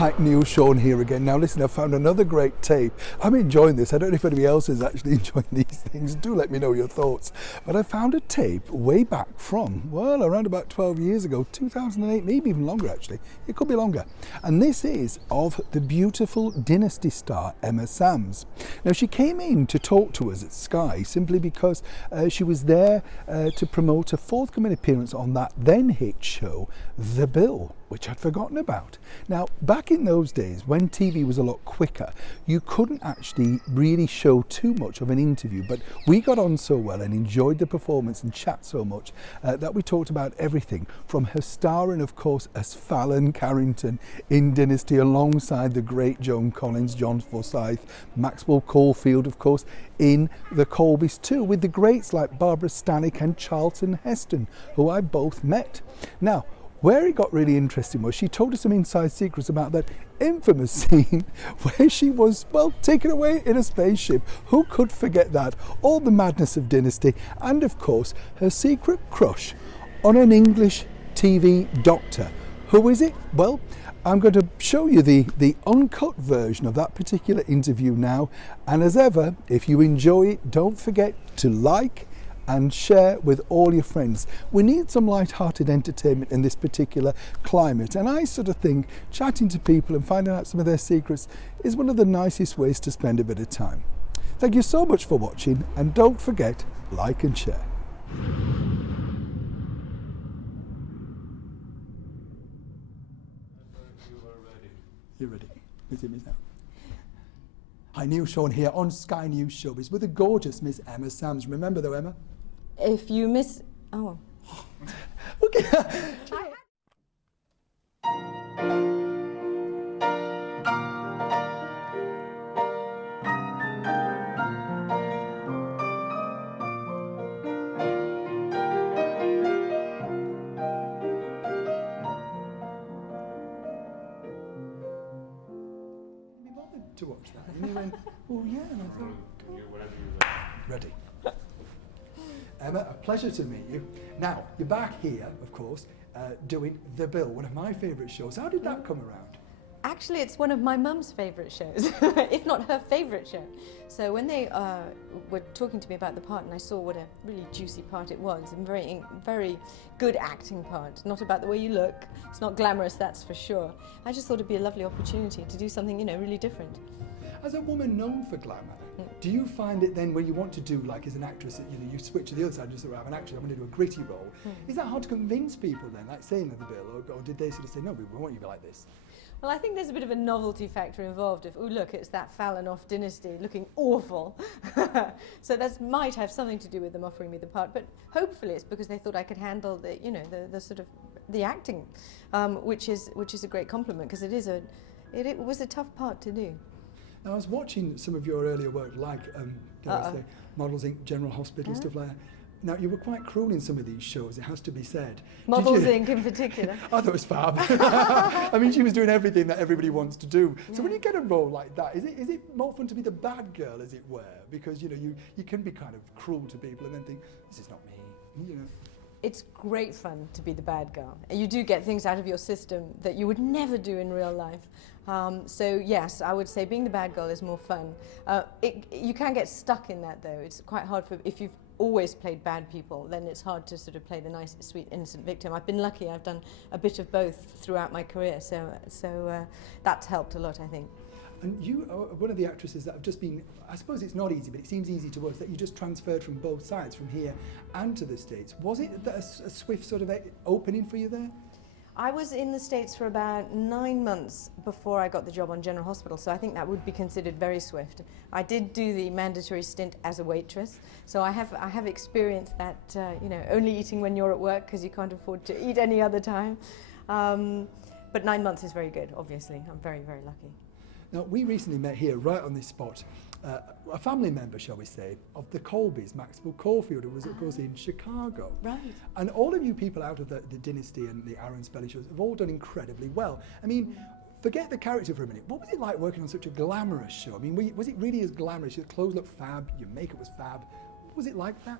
Hi, Neil Sean here again. Now listen, I found another great tape. I'm enjoying this. I don't know if anybody else is actually enjoying these things. Do let me know your thoughts. But I found a tape way back from, well, around about 12 years ago, 2008, maybe even longer actually. It could be longer. And this is of the beautiful Dynasty star Emma Samms. Now she came in to talk to us at Sky simply because she was there to promote a forthcoming appearance on that then hit show, The Bill, which I'd forgotten about. Now, back in those days, when TV was a lot quicker, you couldn't actually really show too much of an interview, but we got on so well and enjoyed the performance and chat so much that we talked about everything, from her starring, of course, as Fallon Carrington in Dynasty, alongside the great Joan Collins, John Forsyth, Maxwell Caulfield, of course, in the Colbys too, with the greats like Barbara Stanwyck and Charlton Heston, who I both met. Now, where it got really interesting was she told us some inside secrets about that infamous scene where she was, well, taken away in a spaceship. Who could forget that? All the madness of Dynasty, and of course her secret crush on an English TV doctor. Who is it? Well, I'm going to show you the uncut version of that particular interview now, and as ever, if you enjoy it, don't forget to like and share with all your friends. We need some light-hearted entertainment in this particular climate, and I sort of think chatting to people and finding out some of their secrets is one of the nicest ways to spend a bit of time. Thank you so much for watching, and don't forget, like and share. You're ready. With me now. Hi, Neil Sean here on Sky News Showbiz with the gorgeous Miss Emma Samms. Remember though, Emma? If you miss... Oh. Okay. To watch that, and you went, oh yeah, and I thought, ready. Emma, a pleasure to meet you. Now, you're back here, of course, doing The Bill, one of my favourite shows. How did that come around? Actually, it's one of my mum's favourite shows, if not her favourite show. So when they were talking to me about the part, and I saw what a really juicy part it was, and very good acting part, not about the way you look, it's not glamorous, that's for sure. I just thought it'd be a lovely opportunity to do something, you know, really different. As a woman known for glamour, do you find it then when you want to do, like as an actress, you know, you switch to the other side and just sort of have an actress, I'm going to do a gritty role. Is that hard to convince people then, like saying The Bill, or did they sort of say, no, we want you to be like this? Well, I think there's a bit of a novelty factor involved. If, oh look, it's that Fallon off Dynasty looking awful. So that might have something to do with them offering me the part, but hopefully it's because they thought I could handle the, you know, the sort of the acting, which is a great compliment, because it was a tough part to do. Now, I was watching some of your earlier work, like Models Inc., General Hospital, stuff like that. Now, you were quite cruel in some of these shows, it has to be said. Models Inc. in particular. I thought it was fab. I mean, she was doing everything that everybody wants to do. So yeah. When you get a role like that, is it more fun to be the bad girl, as it were? Because, you know, you can be kind of cruel to people and then think, this is not me, you know. It's great fun to be the bad girl. You do get things out of your system that you would never do in real life. So yes, I would say being the bad girl is more fun. You can get stuck in that though. It's quite hard if you've always played bad people, then it's hard to sort of play the nice, sweet, innocent victim. I've been lucky, I've done a bit of both throughout my career, so that's helped a lot, I think. And you are one of the actresses that have just been, I suppose it's not easy, but it seems easy to us, that you just transferred from both sides, from here and to the States. Was it a swift sort of opening for you there? I was in the States for about 9 months before I got the job on General Hospital, so I think that would be considered very swift. I did do the mandatory stint as a waitress, so I have experienced that, you know, only eating when you're at work because you can't afford to eat any other time. But 9 months is very good, obviously. I'm very, very lucky. Now, we recently met here, right on this spot, a family member, shall we say, of the Colbys, Maxwell Caulfield, who was, of course, in Chicago. Right. And all of you people out of the Dynasty and the Aaron Spelling shows have all done incredibly well. I mean, forget the character for a minute. What was it like working on such a glamorous show? I mean, was it really as glamorous? Your clothes looked fab, your makeup was fab. What was it like that?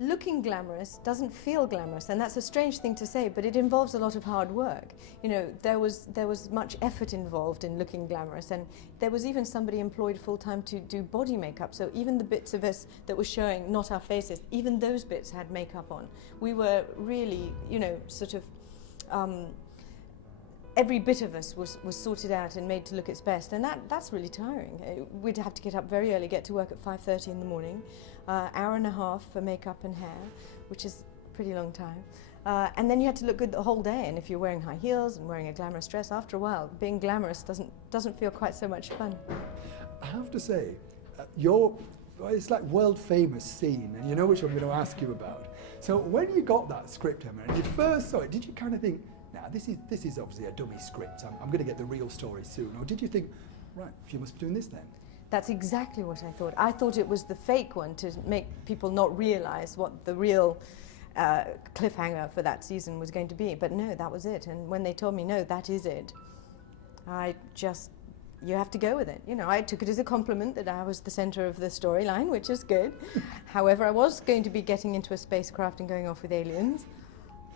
looking glamorous doesn't feel glamorous, and that's a strange thing to say, but it involves a lot of hard work. You know, there was much effort involved in looking glamorous, and there was even somebody employed full-time to do body makeup, so even the bits of us that were showing not our faces, even those bits had makeup on. We were really, you know, sort of every bit of us was sorted out and made to look its best, and that's really tiring. We'd have to get up very early, get to work at 5:30 in the morning, hour and a half for makeup and hair, which is a pretty long time. And then you had to look good the whole day, and if you're wearing high heels and wearing a glamorous dress, after a while, being glamorous doesn't feel quite so much fun. I have to say, it's like world famous scene, and you know which I'm going to ask you about. So when you got that script, Emma, and you first saw it, did you kind of think, now, this is obviously a dummy script. I'm going to get the real story soon. Or did you think, right, you must be doing this then? That's exactly what I thought. I thought it was the fake one to make people not realise what the real cliffhanger for that season was going to be. But no, that was it. And when they told me, no, that is it, you have to go with it. You know, I took it as a compliment that I was the centre of the storyline, which is good. However, I was going to be getting into a spacecraft and going off with aliens.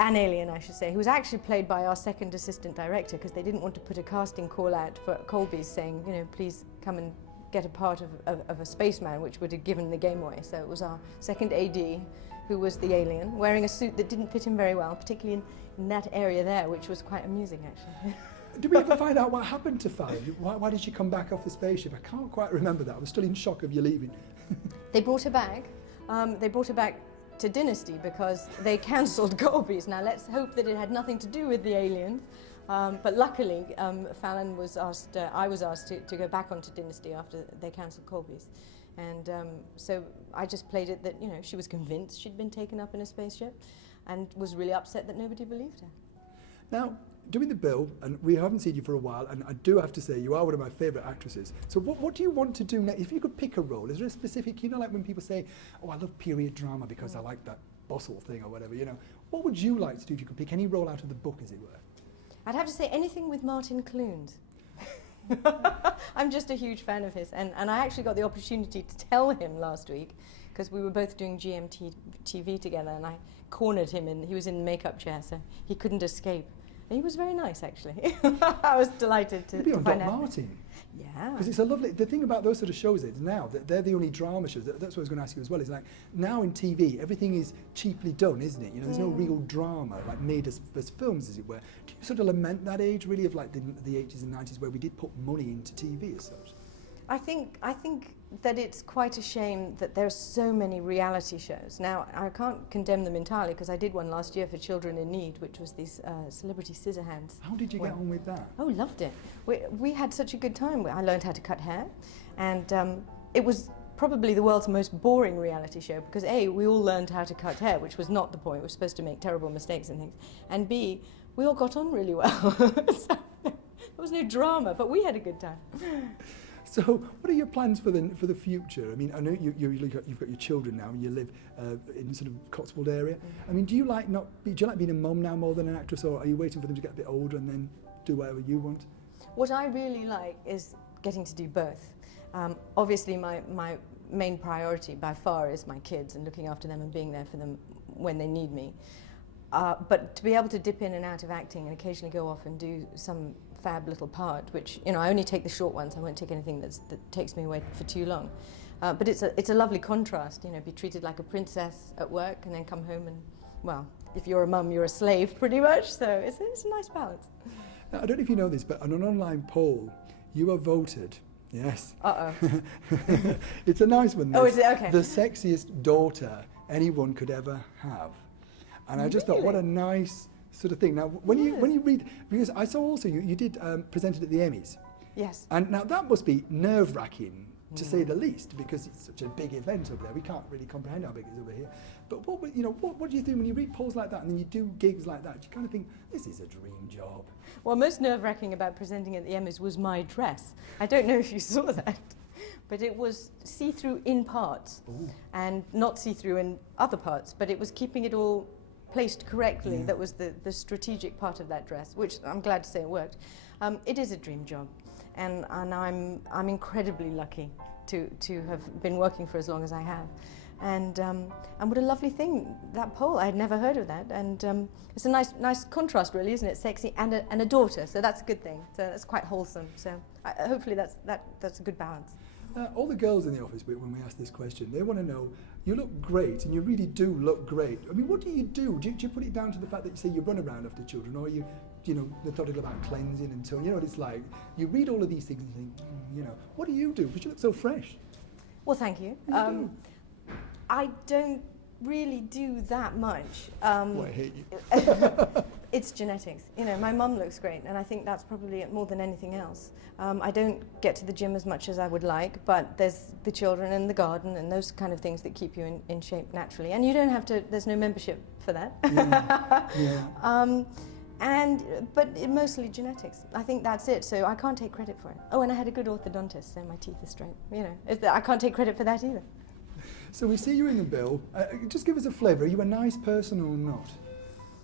An alien, I should say, who was actually played by our second assistant director, because they didn't want to put a casting call out for Colby's saying, you know, please come and get a part of a spaceman, which would have given the game away. So it was our second AD who was the alien, wearing a suit that didn't fit him very well, particularly in that area there, which was quite amusing, actually. Did we ever find out what happened to Fallon? Why did she come back off the spaceship? I can't quite remember that. I was still in shock of you leaving. They brought her back. They brought her back to Dynasty because they cancelled Colby's. Now let's hope that it had nothing to do with the aliens, but luckily Fallon was asked, I was asked to go back onto Dynasty after they cancelled Colby's, and so I just played it that, you know, she was convinced she'd been taken up in a spaceship and was really upset that nobody believed her. Now, doing the bill, and we haven't seen you for a while, and I do have to say you are one of my favourite actresses. So what do you want to do next? If you could pick a role, is there a specific, you know, like when people say, oh, I love period drama because I like that bustle thing or whatever, you know, what would you like to do if you could pick any role out of the book, as it were? I'd have to say anything with Martin Clunes. I'm just a huge fan of his, and I actually got the opportunity to tell him last week, because we were both doing GMT TV together, and I cornered him, and he was in the makeup chair, so he couldn't escape. And he was very nice, actually. I was delighted to Maybe on find Doc out. Martin. Yeah. Because it's a lovely, the thing about those sort of shows is now that they're the only drama shows, that's what I was going to ask you as well, is like, now in TV, everything is cheaply done, isn't it? You know, there's no real drama, like made as films, as it were. Do you sort of lament that age, really, of like the 80s and 90s, where we did put money into TV as such? I think that it's quite a shame that there are so many reality shows. Now, I can't condemn them entirely, because I did one last year for Children in Need, which was these Celebrity Scissorhands. How did you get on with that? Oh, loved it. We had such a good time. I learned how to cut hair, and it was probably the world's most boring reality show, because A, we all learned how to cut hair, which was not the point. We were supposed to make terrible mistakes and things. And B, we all got on really well. So there was no drama, but we had a good time. So, what are your plans for the future? I mean, I know you've got your children now, and you live in sort of Cotswold area. I mean, do you like being a mum now more than an actress, or are you waiting for them to get a bit older and then do whatever you want? What I really like is getting to do both. Obviously, my main priority by far is my kids and looking after them and being there for them when they need me. But to be able to dip in and out of acting and occasionally go off and do some fab little part, which, you know, I only take the short ones. I won't take anything that takes me away for too long. But it's a lovely contrast, you know, be treated like a princess at work and then come home and, well, if you're a mum, you're a slave pretty much. So it's a nice balance. Now, I don't know if you know this, but on an online poll, you are voted. Yes. Uh-oh. It's a nice one. Oh, is it? Okay. The sexiest daughter anyone could ever have. And I just thought, what a nice sort of thing. Now, when you read, because I saw also you did present it at the Emmys. Yes. And now that must be nerve-wracking, to say the least, because it's such a big event over there. We can't really comprehend how big it is over here. But what do you think when you read polls like that and then you do gigs like that? You kind of think, this is a dream job. Well, most nerve-wracking about presenting at the Emmys was my dress. I don't know if you saw that, but it was see-through in parts. Ooh. And not see-through in other parts, but it was keeping it all placed correctly. That was the strategic part of that dress, which I'm glad to say it worked. It is a dream job, and I'm incredibly lucky to have been working for as long as I have. And what a lovely thing, that pole. I had never heard of that. And it's a nice contrast, really, isn't it? Sexy and a daughter, so that's a good thing. So that's quite wholesome. So hopefully that's a good balance. All the girls in the office, when we ask this question, they want to know, you look great, and you really do look great. I mean, what do you do? Do you put it down to the fact that you say you run around after children, or you know, methodical about cleansing and so, you know what it's like? You read all of these things and think, you know, what do you do? Because you look so fresh. Well, thank you. I don't really do that much. Well, I hate you. It's genetics. You know, my mum looks great, and I think that's probably it more than anything else. I don't get to the gym as much as I would like, but there's the children and the garden and those kind of things that keep you in shape naturally. And you don't have to, there's no membership for that. Yeah. But mostly genetics. I think that's it, so I can't take credit for it. Oh, and I had a good orthodontist, so my teeth are straight. You know, I can't take credit for that either. So we see you in the bill. Just give us a flavour. Are you a nice person or not?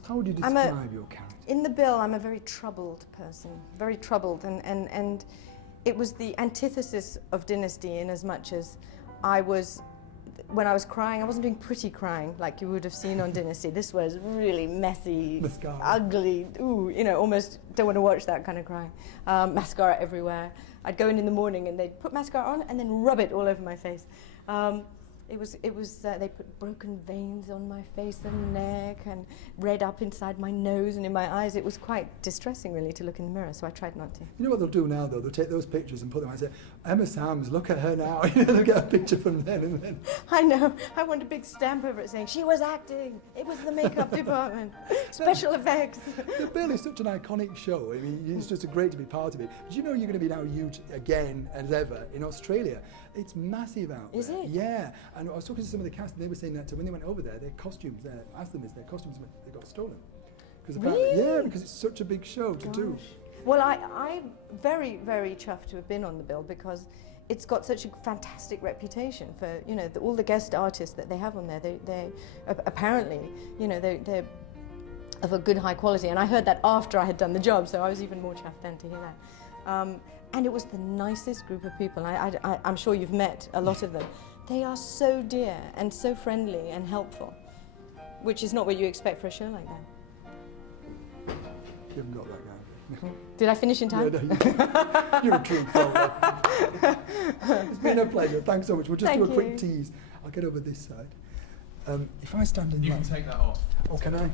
How would you describe your character? In the bill, I'm a very troubled person, very troubled, and it was the antithesis of Dynasty in as much as when I was crying, I wasn't doing pretty crying like you would have seen on Dynasty. This was really messy, mascara. Ugly, ooh, you know, almost don't want to watch that kind of crying. Mascara everywhere. I'd go in the morning and they'd put mascara on and then rub it all over my face. They put broken veins on my face and neck and red up inside my nose and in my eyes. It was quite distressing, really, to look in the mirror, so I tried not to. You know what they'll do now, though? They'll take those pictures and put them out and say, Emma Sams, look at her now. They'll get a picture from then and then. I know. I want a big stamp over it saying, she was acting. It was the makeup department. Special effects. The Bill is such an iconic show. I mean, it's just great to be part of it. But you know you're going to be now huge again as ever in Australia. It's massive out there. Is it? Yeah. And I was talking to some of the cast, and they were saying that when they went over there, their costumes, asked them their costumes, they got stolen. Really? Yeah, because it's such a big show to do. Well, I'm very, very chuffed to have been on the bill because it's got such a fantastic reputation for, you know, all the guest artists that they have on there. They apparently, you know, they're of a good high quality. And I heard that after I had done the job, so I was even more chuffed then to hear that. And it was the nicest group of people. I'm sure you've met a lot of them. They are so dear and so friendly and helpful, which is not what you expect for a show like that. You haven't got that guy. Did I finish in time? Yeah, no, you're a true pro. It's been a pleasure. Thanks so much. We'll just do a quick tease. I'll get over this side. If I stand in You can take that off. Oh, can I?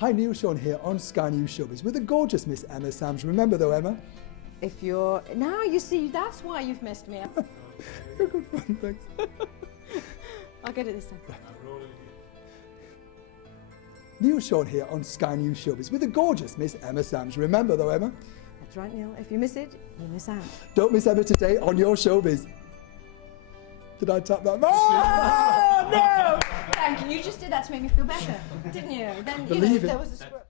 Hi, Neil Sean here on Sky News Showbiz with the gorgeous Miss Emma Sams. Remember though, Emma? If you're... Now you see, that's why you've messed me up. You're good fun, thanks. I'll get it this time. Neil Sean here on Sky News Showbiz with the gorgeous Miss Emma Sams. Remember though, Emma? That's right, Neil. If you miss it, you miss out. Don't miss Emma today on your Showbiz. Did I tap that? Oh, no! Thank you. You just did that to make me feel better, didn't you? Then, Believe it. There was a squirrel.